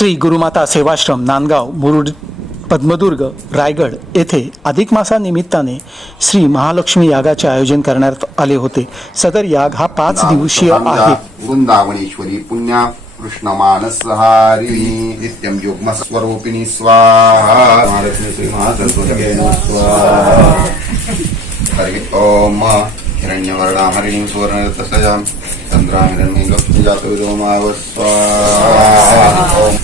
श्री गुरुमाता सेवाश्रम नांदगाव मुरुड पद्मदुर्ग रायगड येथे अधिक मासानिमित्ताने श्री महालक्ष्मी यागाचे आयोजन करण्यात आले होते। सदर याग हा 5 दिवसीय आहे। वृंदावनेश्वरी पुण्या कृष्ण मानसहारिणी नित्यम योगम स्वरूपिणी स्वाहा महालक्ष्मी श्री महासरस्वती स्वाहा। हरि ओम हिरण्यवर्णा हरिणीं सुवर्णरत्नसजां चंद्राहिरण्यं लक्ष्मी जातविदोमाव स्वाहा। ओम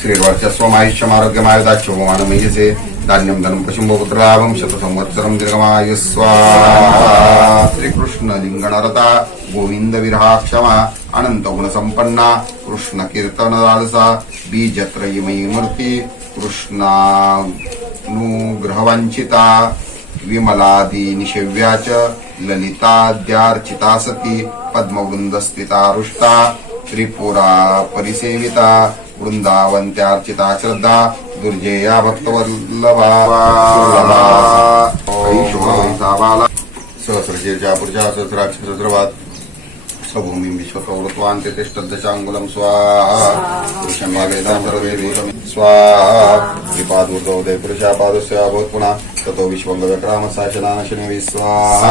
श्रीर्वर्चस्वमायुष्यमारोग्यमायुधाच्यवमानमयसे धान्यं धनं पशुम्भपुत्रलाभं शतसंवत्सरं दीर्घमायु स्वाहा। श्रीकृष्ण लिंगनरता गोविंद विरहाक्षमा अनंत गुणसंपन्ना कृष्ण कीर्तनरालसा बीजत्रयीमयी मूर्ती कृष्णानुग्रहवंचिता विमलादी निषेव्या च ललिताद्यार्चिता सती पद्मवृंदस्थिता रुष्टा त्रिपुरा परिसेविता वृंदावंत्यार्चिता श्रद्धा दुर्जेया भक्तवल्लभा बाला सहस्रशीर्षा पुरुषा सहस्राक्ष सहस्रवाद स्वभूमि विश्वकौरत्वान्ते तिष्ठदशाङ्गुलं स्वाहा। पुरुषं भागेदां सर्ववेदं स्वाहा। विपादूर्धोदय पुरुषा पादस्य अभूत् पुनः ततो विश्वङ्गव्यक्रामशासनाशने विस्वाहा।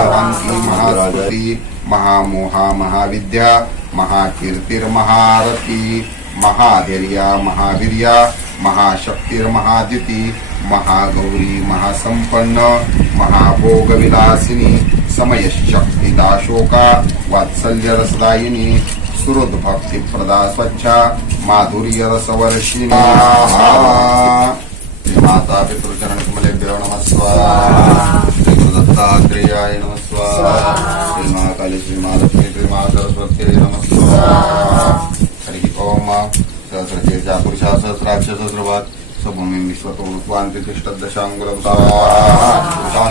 महाराजती महामोहा महाविद्या महाकीर्तिर्महारथी महाधैर्या महावीर्या महाशक्तिर्महाद्युति महागौरी महासंपन्न महाभोगविलासिनी समयशक्तिदाशोका वात्सल्यरसदायिनी सुहृद्भक्तिप्रदा स्वच्छा माधुर्यरसवर्षिणी माता पितृचरणकमलेभ्यो नमः स्वाहा। श्री गुरुदत्तात्रेयाय नमः स्वाहा। श्री महाकाली श्री महालक्ष्मी श्री महासरस्वत्यै नमः स्वाहा। हरि ओम सहस्रशीर्षा पुरुषा सहस्राक्ष सहस्रवाद स्वभूमिं विश्वतोत्वान्ते तिष्ठदशाङ्गुलं स्वाहा।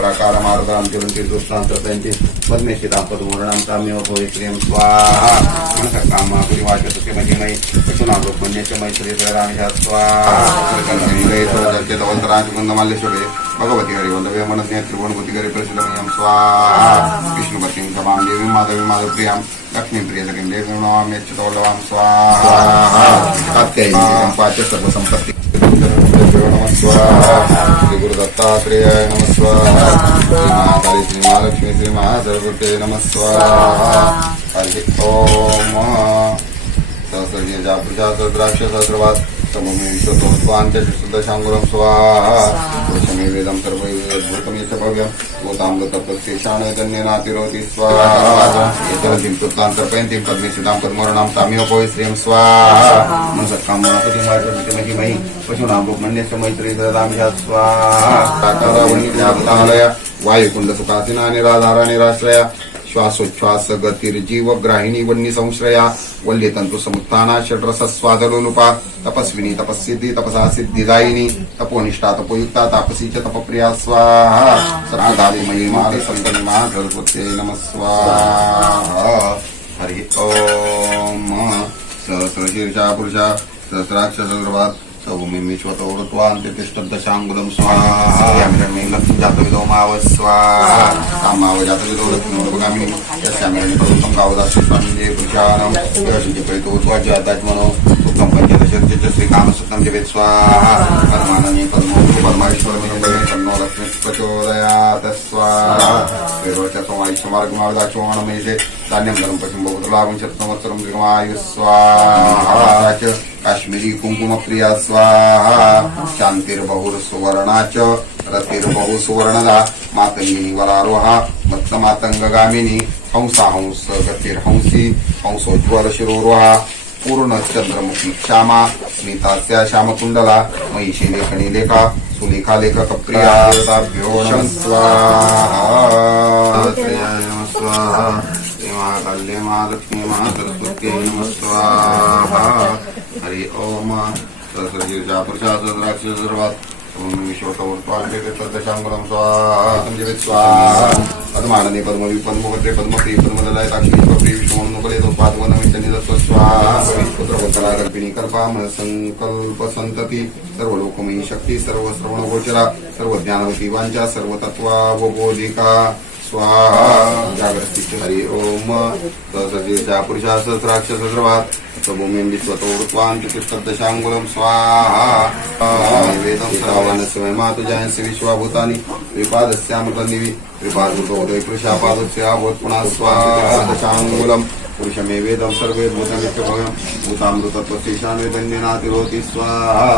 प्राकारमार्गां ज्वलन्ति दुष्टान्तर्पयन्ति पद्मेशितां पद्मवर्णां तामेव भवे श्रियं स्वाहा। मनसकामा पुरिवाचतस्य महिमयि पशुनागोपन्यस्य मैत्रीधराणिः स्वाहा। सर्कलनिलयतोदर्चितवन्तराजकुन्दमल्लेश्वरे भगवती हरिवल्लभे मनस्ने त्रिभुवनभूतिकरे प्रसिद्धमयं स्वाहा। विष्णुपतिं समां देवीं माधवीं माधवप्रियां लक्ष्मीप्रिय सखीं देवीं नमाम्यच्युतवल्लभां स्वाहा। कात्यायनी सम्पाद्य सर्वसम्पत्ति नमः स्वाहा। श्री गुरुदत्तात्रेयाय नमः स्वाहा। श्री महाकाली श्री महालक्ष्मी श्री महासरस्वत्यै नमः स्वाहा। हरि ओम सहस्रशीर्षा पुरुषा सहस्राक्ष सहस्रवाद स्वभूमि विश्वतोत्वान्ते तिष्ठदशाङ्गुलं स्वाहा। पुरुषमे वेदं सर्वैर्भूतमेष भव्यं भूतामृतप्रत्यक्षाणैतन्येनातिरोति स्वाहा। एतरतिं कृतान्तर्पयन्तीं पद्मेशितां पद्मवर्णां तामेव भवे श्रियं स्वाहा। मनसत्कामनापतिमार्गमितिमहिमयि पशूनां रूपमन्यस्य मैत्रीधरामिषा स्वाहा। साकारावणिज्ञातालय वायुकुण्डसुखासिना निराधारा निराश्रया श्वासोच्छ्वास गतिर्जीवग्राहिणी वन्नी संश्रया वल्यतंतु समुत्थाना षड्रसस्वादलोलुपा तपस्विनी तपस्सिद्धि तपसा सिद्धिदायिनी तपोनिष्ठा तपोयुक्ता तापसी च तपप्रिया स्वाहा। सर्वदादिमयी माते संतनि महासरस्वत्यै नमः स्वाहा। हरि ओम सहस्रशीर्षा पुरुषा सहस्राक्ष सहस्रवाद स्वभूमिं विश्वतोत्वान्ते तिष्ठदशाङ्गुलं स्वाहा। यामिरण्यं लक्ष्मी जातविदोमाव स्वाहा। कामाव जातविदो लक्ष्मीगामिनी यस्यामिरण्यं प्रभुत्वं कावदास्यन्ये पुरुषाणां यशुचिपरितोत्वाज्यातात्मनो सुखं पञ्चदशर्चित श्रीकामसुतं जपेत् स्वाहा। कर्माणि कर्मो परमेश्वरमेव तन्नो लक्ष्मी प्रचोदयात् स्वाहा। श्रीर्वचस्वमायुष्यमार्गमावदाच्यवमानमयसे धान्यं धनं पशुम्भपुत्रलाभं शतसंवत्सरं दीर्घमायुः स्वाहा। काश्मीरी कुंकुमप्रिया स्वाहा। शांतिर्बहुर्सुवर्णा च रतिर्बहु सुवर्णदा मातंगिनी वरारोहा मत्तमातंगगामिनी हंसा हंस गतिर्हंसी हंसोज्वल शिरोरोहा पूर्णचंद्रमुखी श्यामा स्मितास्या श्यामकुंडला महिषी लेखनी लेखा सुलेखा लेखकप्रिया देवताभ्यो नमः स्वाहा। स्वाहा। महाकाल्ये महालक्ष्मी महासरस्वत्यै नमः स्वाहा। हरि ओम सहस्रशीर्षा पुरुषा सहस्राक्ष सहस्रवाद स्वभूमि विश्वतोत्वान्ते तिष्ठदशाङ्गुलं स्वाहा। संजीवित स्वाहा। पद्मानने पद्मवि पद्मभद्रे पद्मप्रिय पद्मदलायताक्षी विश्वप्रिय विष्णुमनुकलेतोत्पादवनमित्यनिदस्व स्वाहा। पुत्रपुत्राकल्पिनी कल्पामः संकल्पसन्तति सर्वलोकमयी शक्ति सर्वश्रवणगोचरा सर्वज्ञानवती वाञ्छा सर्वतत्त्वावबोधिका स्वाहा. जागृती हरि ओम सहस्रशीर्षा पुरुषा सहस्राक्ष सहस्रवाद भूमिं विश्वतो ऋत्वान् चतुष्टदशाङ्गुलं स्वाहा वेदं श्रावणस्य मे मातुजायस्य विश्वाभूतानि विपादस्यामृतनिवि विपादुतोदय कृशापादस्य पुनः स्वाहा दशाङ्गुलं पुरुषमेवेदं सर्वे भूतनित्यभयं भूतामृतत्वशेषान्वेदन्यनातिरोति स्वाहा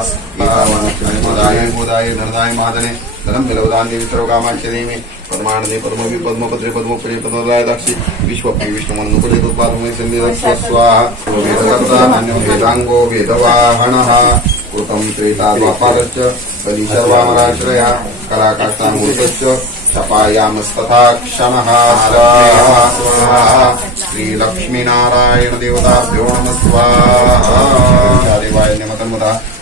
मोदाय मोदाय धरदाय मादने धनं बिलवदान्य विसर्वकामाचरेमि पद्मानने पद्मवि पद्मपत्रे पद्मोपरि पद्मदाय दाक्षि विश्वप्रि विष्णुमन्नुकुले उत्पादमे सन्निधत्स्व स्वाहा वेदकर्ता नान्यो वेदाङ्गो वेदवाहनः कृतं त्रेता द्वापारश्च बलि सर्वामराश्रयः कलाकाष्ठामूर्तश्च शपायामस्तथा क्षणः स्वाहा श्रीलक्ष्मीनारायण देवताभ्यो नमः स्वाहा देवाय नमः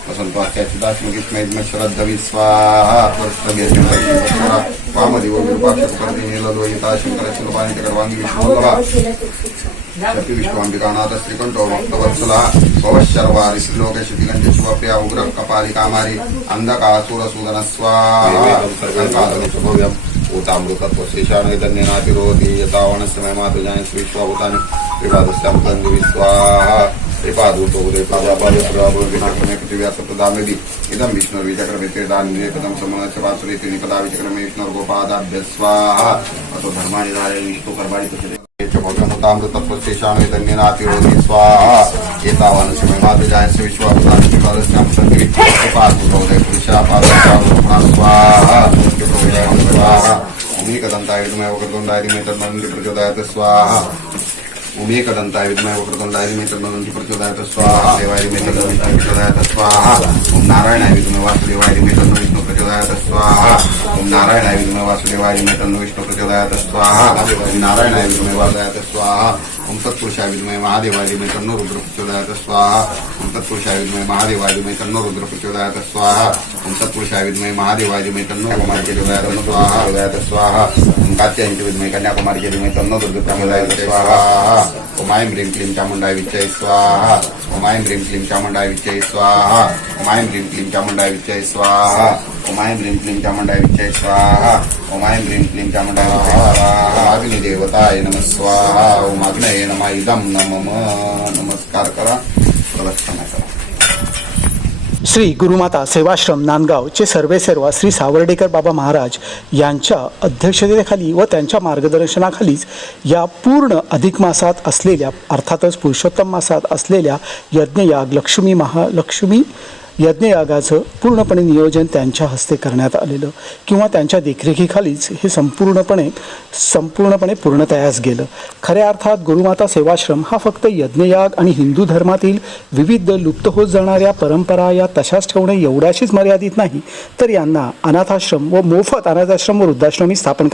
वसंतवाक्याचिदाश्मगिस्मैद्मश्रद्धवि स्वाहा वामदेवो विरूपाक्षकर्दिनीललोहिता शङ्करशिल्पानिचकर्वाङ्गी विष्णुवल्लभा शपि विश्वाम्बिकानाथ श्रीकण्ठो भक्तवत्सलः भवशर्वारि श्रीलोकशितिकण्ठेश्वप्रिया उग्रः कपालिकामारी अन्धकासुरसूदन स्वाहा भूतामृतत्वशेषान्वेदन्यनातिरोधि यतावनस्य मे मातुजायस्य विश्वाभूतानि त्रिपादस्यामृतन्दिवि स्वाहा त्रिपादूतो उदय प्रजापादे पृथिव्या सप्तधामेदि इदं विष्णुर्विचक्रमित्रेदान्विकदं समूलस्य वासुरेति निपदा विचक्रमे विष्णुर्गोपादाभ्य स्वाहा अतो धर्माणि धारय विष्णुकर्माणि प्रचलित भगवतामृतत्वशेषान्वेदन्यनातिरोधि स्वाहा एतावानस्य मे मातुजायस्य विश्वाभूतानि त्रिपादस्यामृतन्दिवि त्रिपादूतो उदय पुरुषापादस्यामृतः स्वाहा स्वाहा उमेकदन्ताय विद्महे वक्रतुण्डाय धीमहि तन्नो प्रचोदयात् स्वाहा उमेकदन्ताय विद्महे वक्रतुण्डाय धीमहि तन्नो प्रचोदयात् स्वाहा देवाय धीमहि तन्नो विष्णु प्रचोदयात् स्वाहा ओम नारायणाय विद्महे वासुदेवाय धीमहि तन्नो विष्णु प्रचोदयात् स्वाहा ओम नारायणाय विद्महे वासुदेवाय धीमहि तन्नो विष्णु प्रचोदयात् स्वाहा ओम नारायणाय विद्महे वासुदेवाय स्वाहा ओम तत्पुरुषाय विद्महे महादेवाय धीमहि तन्नो रुद्र प्रचोदयात् स्वाहा ओम तत्पुरुषाय विद्महे महादेवाय धीमहि तन्नो रुद्र प्रचोदयात् स्वाहा ओम तत्पुरुषाय विद्महे महादेवाय धीमहि तन्नो कुमार प्रचोदयात् स्वाहा ओम कात्यायनी विद्महे कन्याकुमारी धीमहि तन्नो दुर्गा प्रचोदयात् स्वाहा ओम ऐं ह्रीं क्लीं चामुण्डाय विच्चये स्वाहा ओम ऐं ह्रीं क्लीं चामुण्डाय विच्चये स्वाहा ओम ऐं ह्रीं क्लीं चामुण्डाय विच्चये स्वाहा ओम ऐं ह्रीं क्लीं चामुण्डाय विच्चये स्वाहा ओम ऐं ह्रीं क्लीं चामुण्डाय विच्चये स्वाहा अग्निदेवताय नमः स्वाहा ओम अग्नये नमः इदं नमः नमस्कार करा प्रदक्षिणा करा. श्री गुरुमाता सेवाश्रम नांदगावचे सर्वेसर्वा श्री सावर्डेकर बाबा महाराज यांच्या अध्यक्षतेखाली व त्यांच्या मार्गदर्शनाखालीच या पूर्ण अधिक मासात असलेल्या अर्थातच पुरुषोत्तम मासात असलेल्या यज्ञयाग लक्ष्मी यज्ञयागाचं पूर्णपणे नियोजन त्यांच्या हस्ते करण्यात आलेलं किंवा त्यांच्या देखरेखीखालीच हे संपूर्णपणे पूर्णतयास गेलं. खऱ्या अर्थात गुरुमाता सेवाश्रम हा फक्त यज्ञयाग आणि हिंदू धर्मातील विविध लुप्त होत जाणाऱ्या परंपरा या तशाच ठेवणे एवढ्याशीच मर्यादित नाही, तर यांना अनाथाश्रम व मोफत अनाथाश्रम व वृद्धाश्रमी स्थापन करायचे